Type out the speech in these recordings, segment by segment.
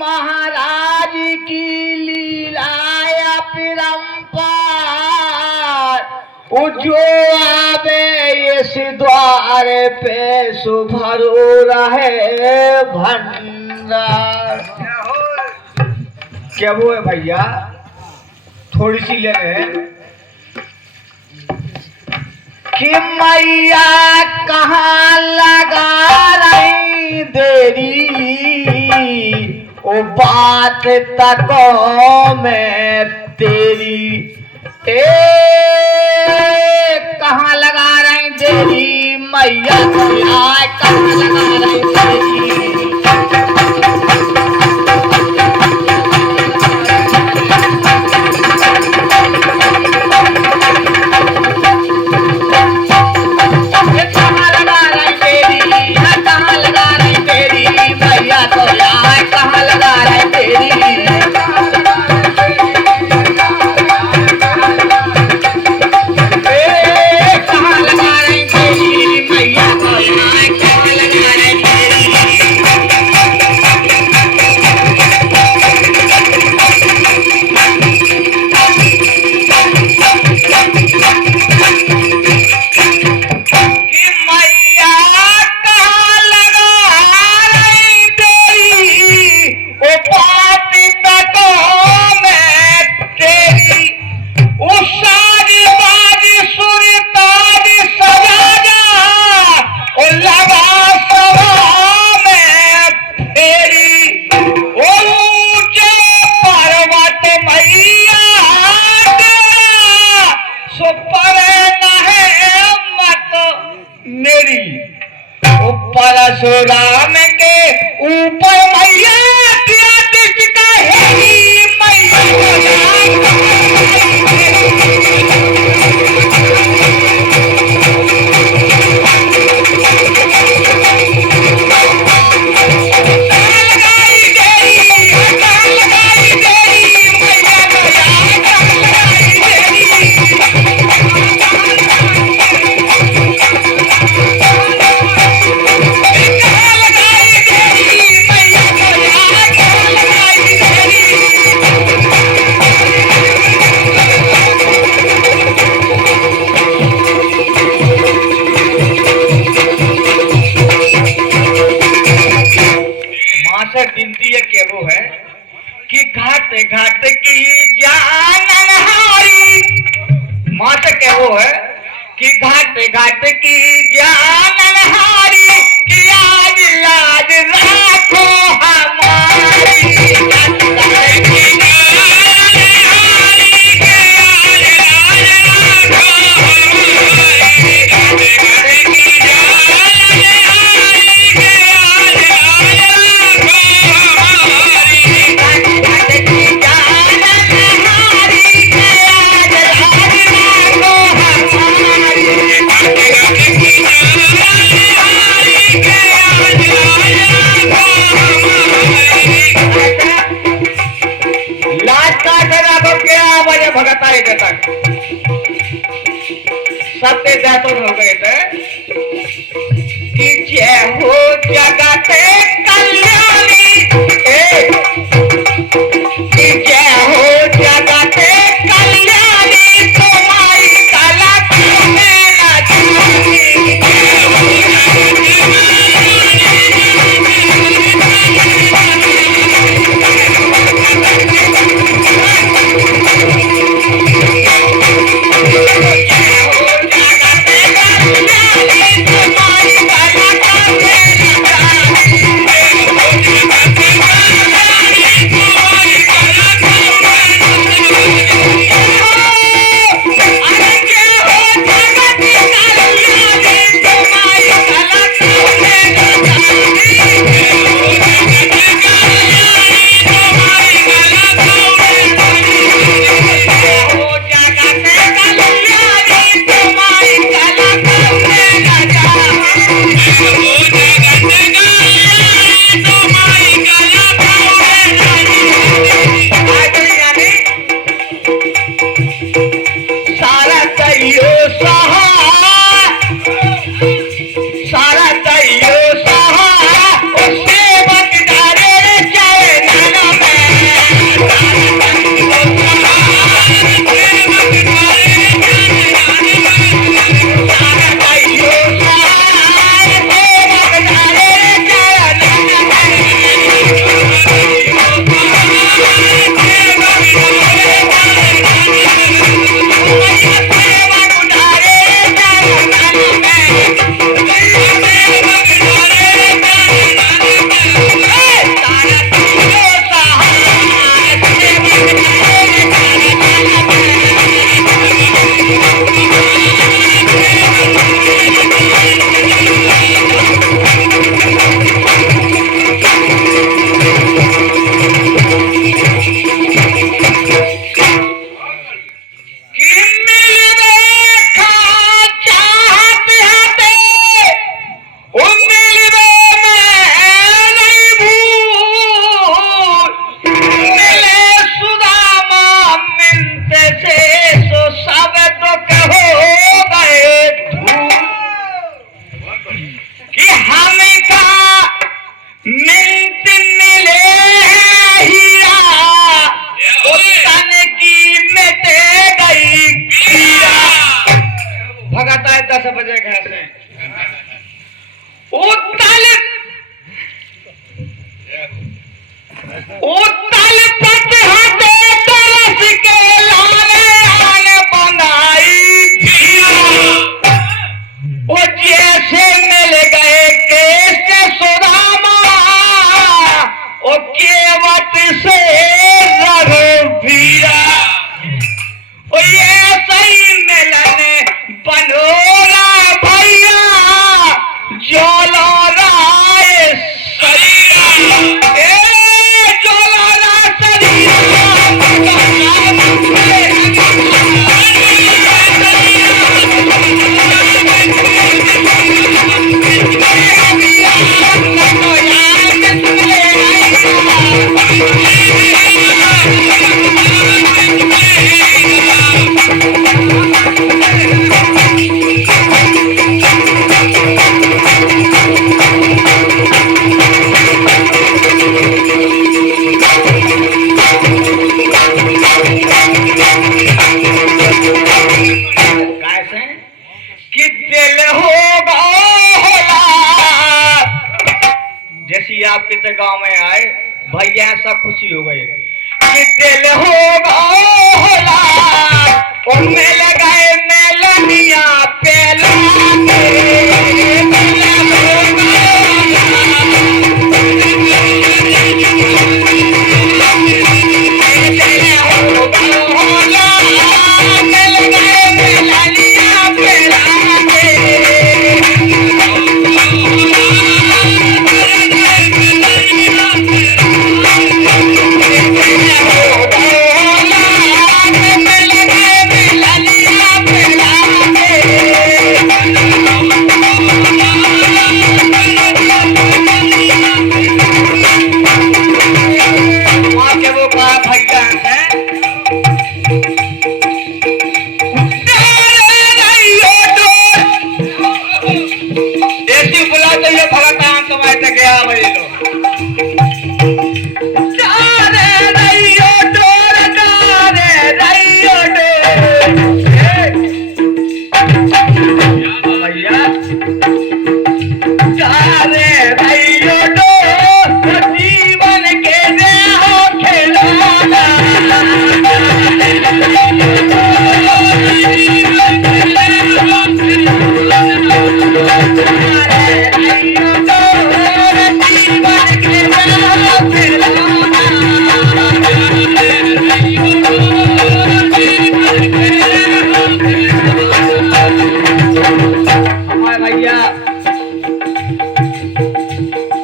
महाराज की लीलाया परंपार जो आवे इस द्वार पे सुभरो रहे भंडार। क्या वो है भैया, थोड़ी सी ले लें कि मैया कहाँ लगा रही देरी, ओ बात तको में तेरी। ए कहाँ लगा रही देरी मैया, कहाँ लगा रही देरी। परशुराम के ऊपर मैया क्या टिकता है मैया। गिनती है के वो है कि घाट घाट की जानहारी, माँ से क्या वो है कि घाट घाट की जानहारी, कि आज लाज राखो हमारी। भगत आए तक सत्य जातो हो गए थे कि जय हो जगत कल्याणी, कि जय हो जगत कल्याणी, तुम्हारी कला तुम्हें न जानी। 10 बजे घर से उत्तल पट हाथे तरस के लाने आने बनाई वो जैसे मिल गए केस सुदामा वो केवट से रघुवीरा वो ये सही मिलन बनोरा भैया जोलो राय सरिया जोलो राय आपके तो गांव में आए भैया सब खुशी हो गए कि दिल होगा उनमें लगाए मेलनिया पेला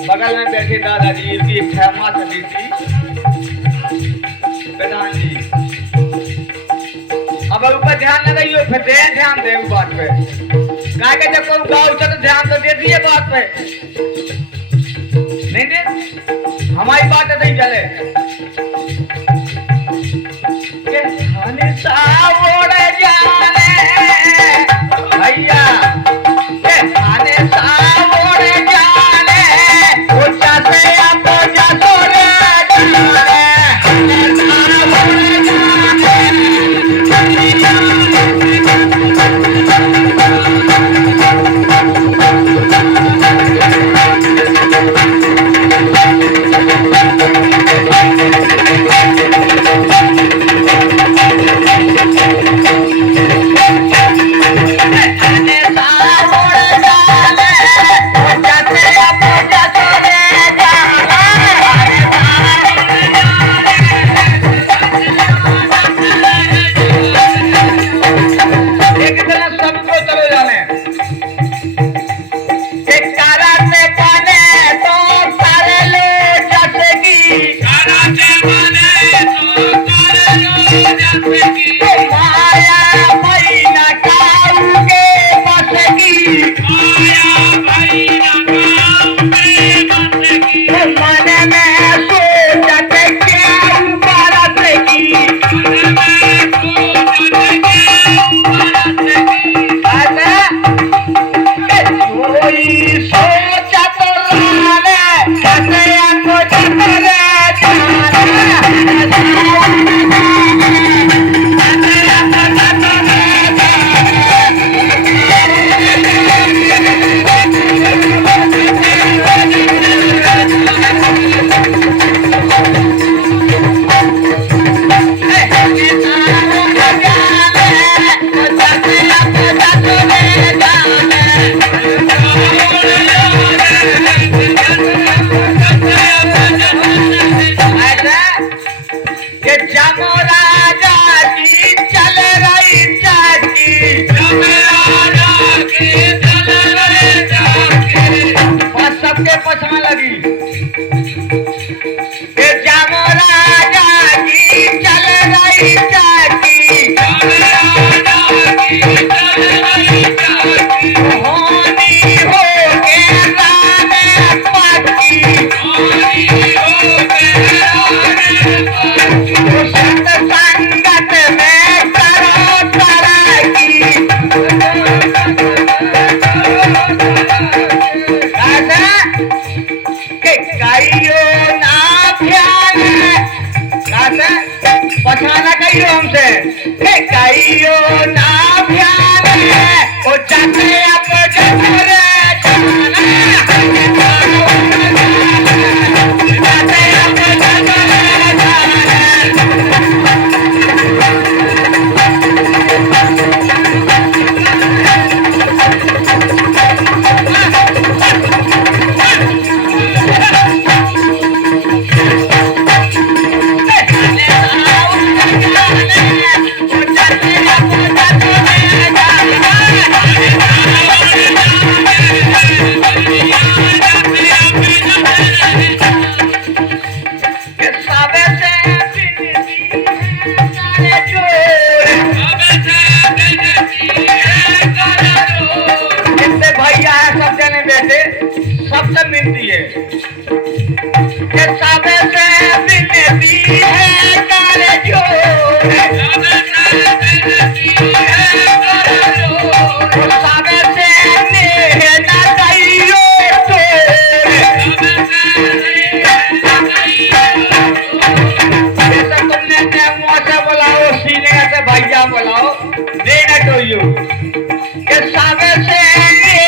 बगल में बैठे दादाजी की क्षमा थी प्रधान जी अब ऊपर ध्यान लगाइए फिर ध्यान दे बात पे क्या के जब कोई गाँव से तो ध्यान तो दे दिए बात पे नहीं दे हमारी बात नहीं चले भैया Karate बसाना कहियो हमसे कहियो ना प्यार ओ जाते अब जतरे सबसे मिलती है सबसे मिलती है काले जोड़ सबसे ना चाहिए जैसे तुमने मुँह से बुलाओ सीने से भैया बुलाओ देना तो यू सबसे ना चाहिए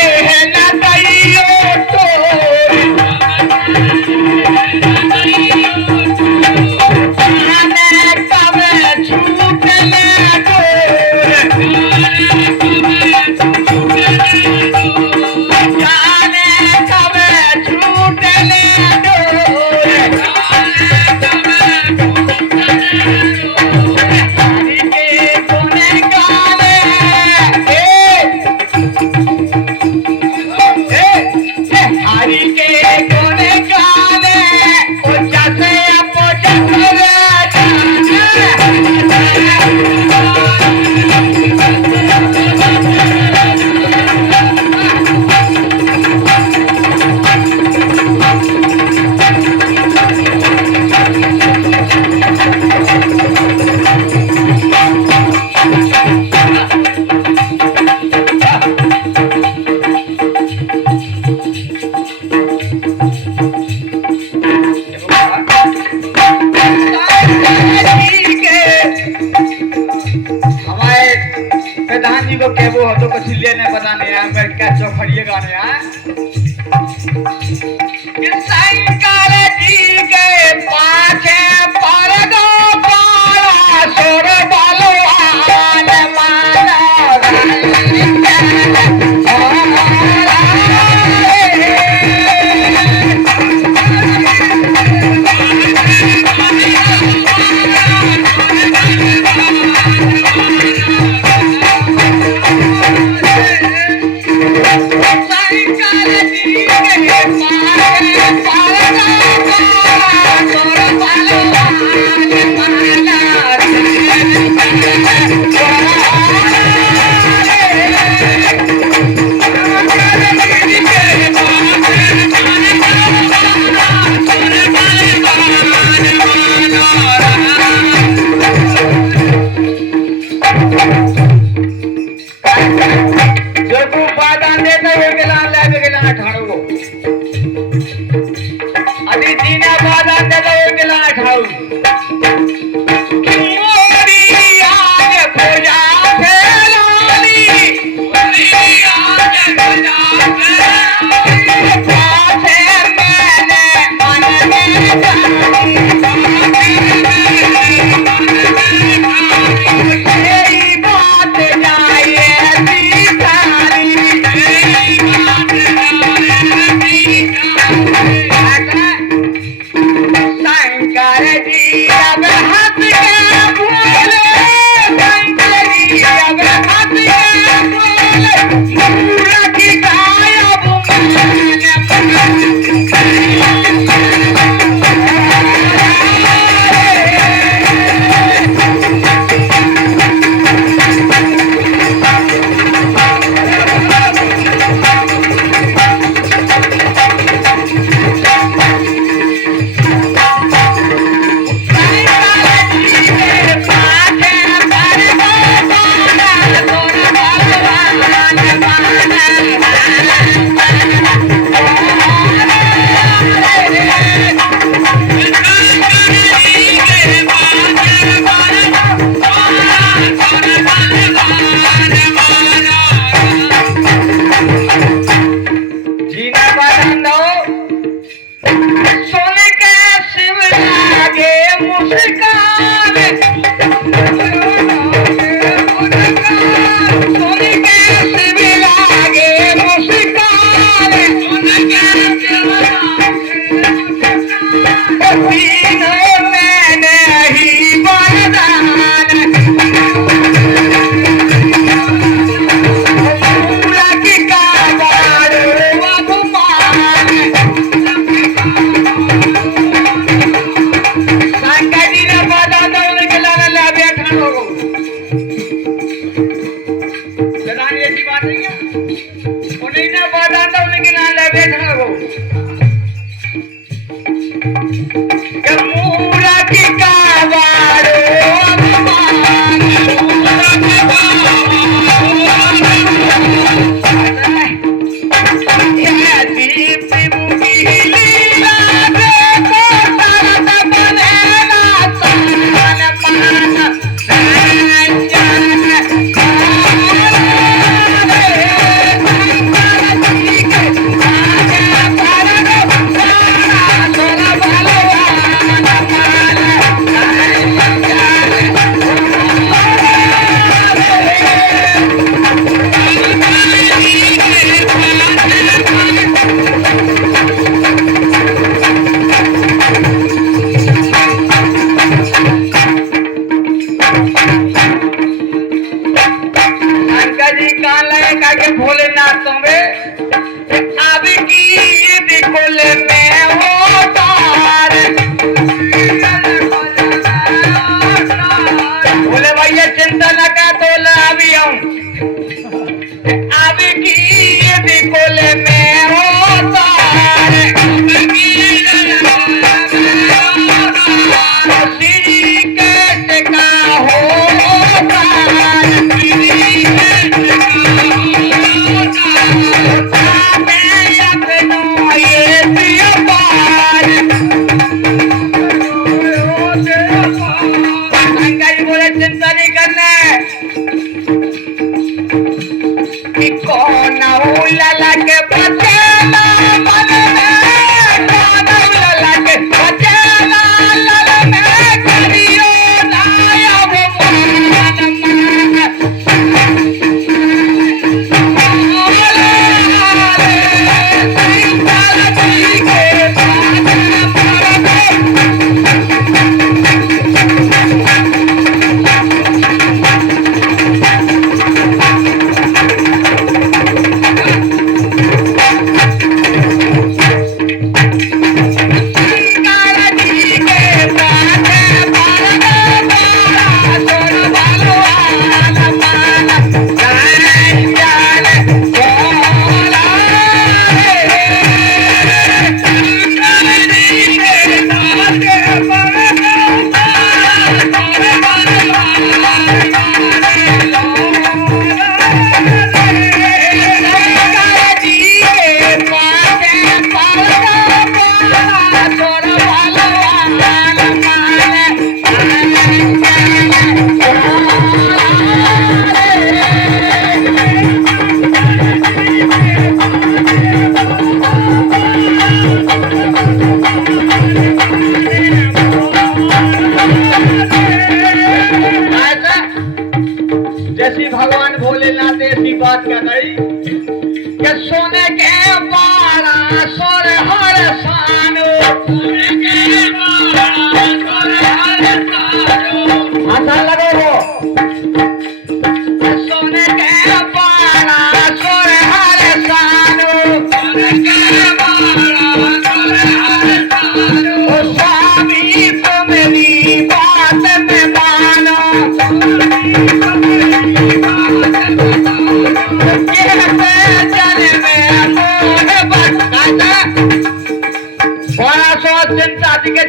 प्रधान जी को क्या वो हो तो कुछ लेने बताने हैं मैं क्या चौखड़िए गाने हैं साइकिल जी के पाछे पर दो पाला सोर बालो आने माला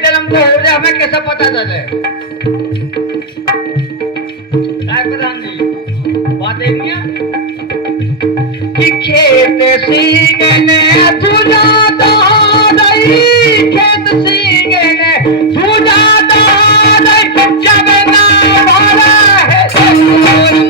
जन्म तो हो जाए हमें कैसे पता चले प्रधान जी बात कि खेत सींगने तुझा दाई खेत सींगने तुझा दाई जब ना भरा है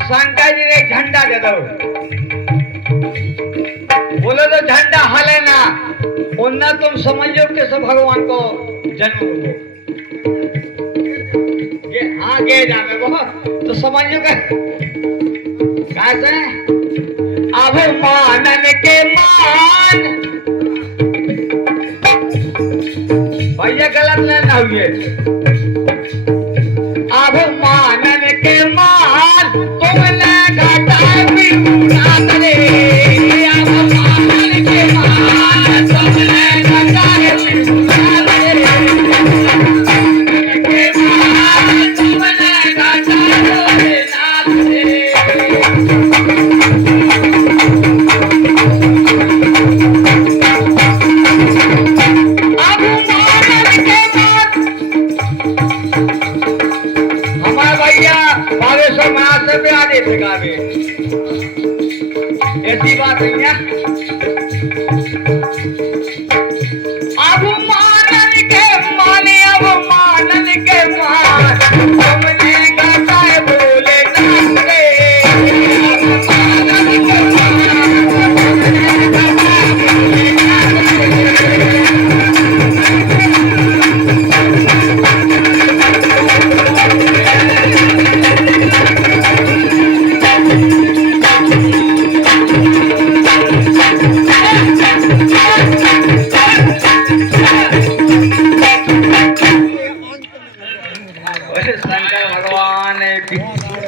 शंकर जी ने झंडा दे दो, बोलो तो झंडा हले ना, उन्ना तुम समझो कि सब भगवान को जन्म हो। ये आगे जाने वो तो समझो कैसे अब मानन के मान, भैया गलत ना हुए, अब मानन के मान तुमने घटा भी पूरा करे, अब मानन के मान तुमने घटा भी पूरा करे, के मान तुमने घटा भी ना करे। अब मानन के मान हमारे भैया बागेश्वर महाराज से भी आने थे गावे, ऐसी बात नहीं है। अब मानन के माने, अब मानन के मान तुमने गाता है बोले नाम रे, अब मानन के मान तुमने गाता है बोले नाम रे। शंकर भगवान की